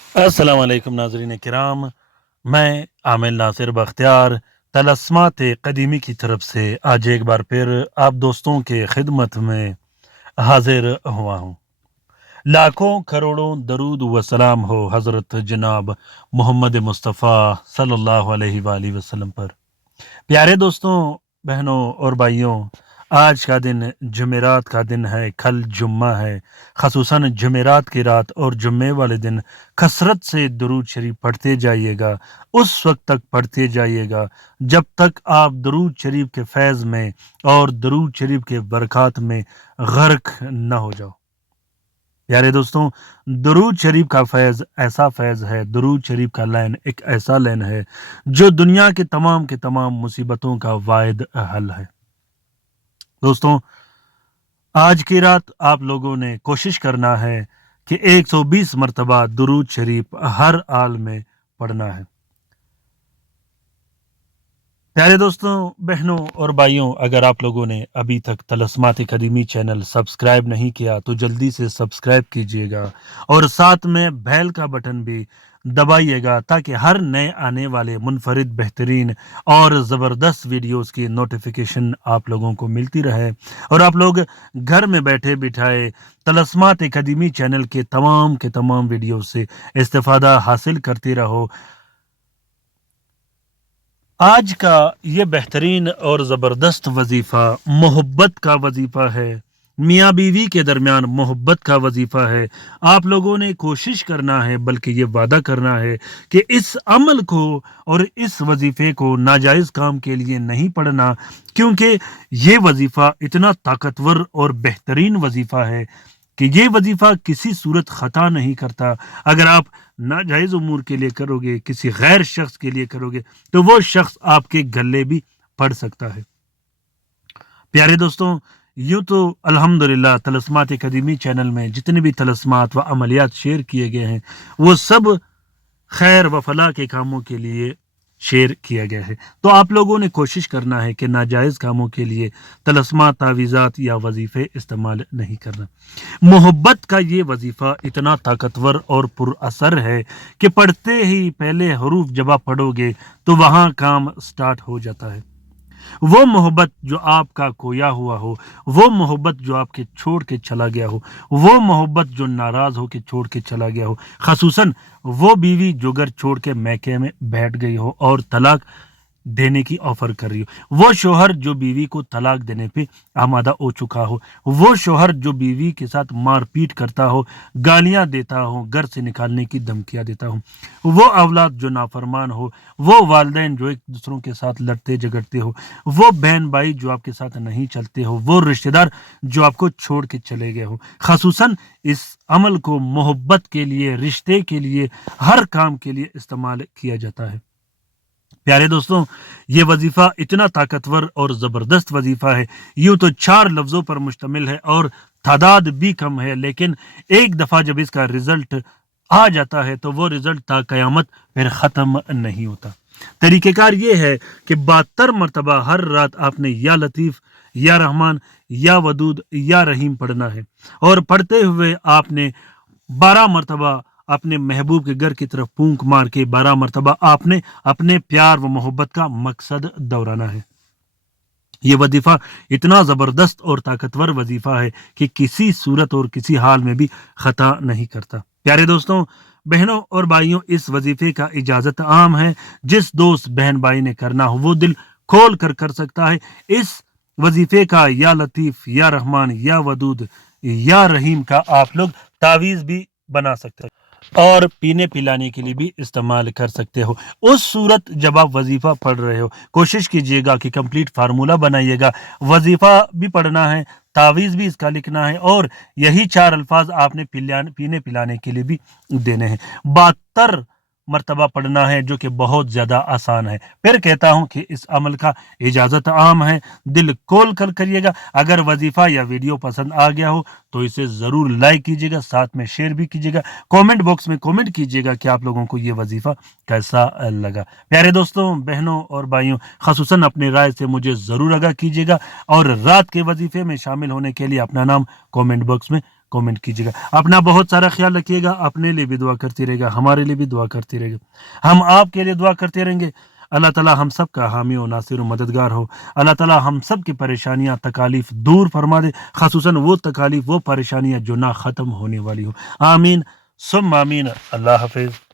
السلام علیکم ناظرین کرام، میں عامل ناصر بختیار طلسمات قدیمی کی طرف سے آج ایک بار پھر آپ دوستوں کے خدمت میں حاضر ہوا ہوں۔ لاکھوں کروڑوں درود و سلام ہو حضرت جناب محمد مصطفیٰ صلی اللہ علیہ وآلہ وسلم پر۔ پیارے دوستوں، بہنوں اور بھائیوں، آج کا دن جمعرات کا دن ہے، کل جمعہ ہے۔ خصوصاً جمعرات کی رات اور جمعے والے دن کثرت سے درود شریف پڑھتے جائیے گا، اس وقت تک پڑھتے جائیے گا جب تک آپ درود شریف کے فیض میں اور درود شریف کے برکات میں غرق نہ ہو جاؤ۔ پیارے دوستوں، درود شریف کا فیض ایسا فیض ہے، درود شریف کا لین ایک ایسا لین ہے جو دنیا کے تمام مصیبتوں کا واحد حل ہے۔ دوستوں، آج کی رات آپ لوگوں نے کوشش کرنا ہے کہ 120 مرتبہ درود شریف ہر حال میں پڑھنا ہے۔ پیارے دوستوں، بہنوں اور بھائیوں، اگر آپ لوگوں نے ابھی تک طلسمات قدیمی چینل سبسکرائب نہیں کیا تو جلدی سے سبسکرائب کیجئے گا اور ساتھ میں بیل کا بٹن بھی دبائیے گا تاکہ ہر نئے آنے والے منفرد، بہترین اور زبردست ویڈیوز کی نوٹیفیکیشن آپ لوگوں کو ملتی رہے اور آپ لوگ گھر میں بیٹھے بٹھائے طلسمات قدیمی چینل کے تمام ویڈیوز سے استفادہ حاصل کرتے رہو۔ آج کا یہ بہترین اور زبردست وظیفہ محبت کا وظیفہ ہے، میاں بیوی کے درمیان محبت کا وظیفہ ہے۔ آپ لوگوں نے کوشش کرنا ہے، بلکہ یہ وعدہ کرنا ہے کہ اس عمل کو اور اس وظیفے کو ناجائز کام کے لیے نہیں پڑھنا، کیونکہ یہ وظیفہ اتنا طاقتور اور بہترین وظیفہ ہے کہ یہ وظیفہ کسی صورت خطا نہیں کرتا۔ اگر آپ ناجائز امور کے لیے کرو گے، کسی غیر شخص کے لیے کرو گے تو وہ شخص آپ کے گلے بھی پڑ سکتا ہے۔ پیارے دوستوں، یوں تو الحمدللہ طلسمات قدیمی چینل میں جتنے بھی طلسمات و عملیات شیئر کیے گئے ہیں وہ سب خیر و فلاح کے کاموں کے لیے شیئر کیا گیا ہے۔ تو آپ لوگوں نے کوشش کرنا ہے کہ ناجائز کاموں کے لیے طلسمات، تعویذات یا وظیفے استعمال نہیں کرنا۔ محبت کا یہ وظیفہ اتنا طاقتور اور پر اثر ہے کہ پڑھتے ہی پہلے حروف جب آپ پڑھو گے تو وہاں کام سٹارٹ ہو جاتا ہے۔ وہ محبت جو آپ کا کھویا ہوا ہو، وہ محبت جو آپ کے چھوڑ کے چلا گیا ہو، وہ محبت جو ناراض ہو کے چھوڑ کے چلا گیا ہو، خصوصاً وہ بیوی جو گھر چھوڑ کے میکے میں بیٹھ گئی ہو اور طلاق دینے کی آفر کر رہی ہو، وہ شوہر جو بیوی کو طلاق دینے پہ آمادہ ہو چکا ہو، وہ شوہر جو بیوی کے ساتھ مار پیٹ کرتا ہو، گالیاں دیتا ہو، گھر سے نکالنے کی دھمکیاں دیتا ہو، وہ اولاد جو نافرمان ہو، وہ والدین جو ایک دوسروں کے ساتھ لڑتے جھگڑتے ہو، وہ بہن بھائی جو آپ کے ساتھ نہیں چلتے ہو، وہ رشتہ دار جو آپ کو چھوڑ کے چلے گئے ہو۔ خصوصاً اس عمل کو محبت کے لیے، رشتے کے لیے، ہر کام کے لیے استعمال کیا جاتا ہے۔ پیارے دوستوں، یہ وظیفہ اتنا طاقتور اور زبردست وظیفہ ہے، یوں تو 4 لفظوں پر مشتمل ہے اور تعداد بھی کم ہے، لیکن ایک دفعہ جب اس کا رزلٹ آ جاتا ہے تو وہ رزلٹ تا قیامت پھر ختم نہیں ہوتا۔ طریقہ کار یہ ہے کہ 72 مرتبہ ہر رات آپ نے یا لطیف، یا رحمان، یا ودود، یا رحیم پڑھنا ہے، اور پڑھتے ہوئے آپ نے 12 مرتبہ اپنے محبوب کے گھر کی طرف پونک مار کے 12 مرتبہ آپ نے اپنے پیار و محبت کا مقصد دہرانا ہے۔ یہ وظیفہ اتنا زبردست اور طاقتور وظیفہ ہے کہ کسی صورت اور کسی حال میں بھی خطا نہیں کرتا۔ پیارے دوستوں، بہنوں اور بھائیوں، اس وظیفے کا اجازت عام ہے، جس دوست بہن بھائی نے کرنا ہو وہ دل کھول کر کر سکتا ہے۔ اس وظیفے کا یا لطیف، یا رحمان، یا ودود، یا رحیم کا آپ لوگ تعویذ بھی بنا سکتے ہیں اور پینے پلانے کے لیے بھی استعمال کر سکتے ہو۔ اس صورت جب آپ وظیفہ پڑھ رہے ہو کوشش کیجئے گا کہ کمپلیٹ فارمولہ بنائیے گا، وظیفہ بھی پڑھنا ہے، تعویذ بھی اس کا لکھنا ہے، اور یہی 4 الفاظ آپ نے پینے پلانے کے لیے بھی دینے ہیں۔ 72 مرتبہ پڑھنا ہے، جو کہ بہت زیادہ آسان ہے۔ پھر کہتا ہوں کہ اس عمل کا اجازت عام ہے، دل کھول کر کریے گا۔ اگر وظیفہ یا ویڈیو پسند آ گیا ہو تو اسے ضرور لائک کیجیے گا، ساتھ میں شیئر بھی کیجیے گا، کومنٹ باکس میں کومنٹ کیجیے گا کہ آپ لوگوں کو یہ وظیفہ کیسا لگا۔ پیارے دوستوں، بہنوں اور بھائیوں، خصوصاً اپنی رائے سے مجھے ضرور آگاہ کیجیے گا، اور رات کے وظیفے میں شامل ہونے کے لیے اپنا نام کومنٹ باکس میں کامنٹ کیجیے گا. اپنا بہت سارا خیال رکھیے گا. اپنے لیے بھی دعا کرتے رہے گا, ہمارے لیے بھی دعا کرتے رہے گا. ہم آپ کے لیے دعا کرتے رہیں گے. اللہ تعالیٰ ہم سب کا حامی و ناصر و مددگار ہو. اللہ تعالیٰ ہم سب کی پریشانیاں تکالیف دور فرما دے, خصوصاً وہ تکالیف وہ پریشانیاں جو نہ ختم ہونے والی ہو. آمین ثم آمین. اللہ حافظ.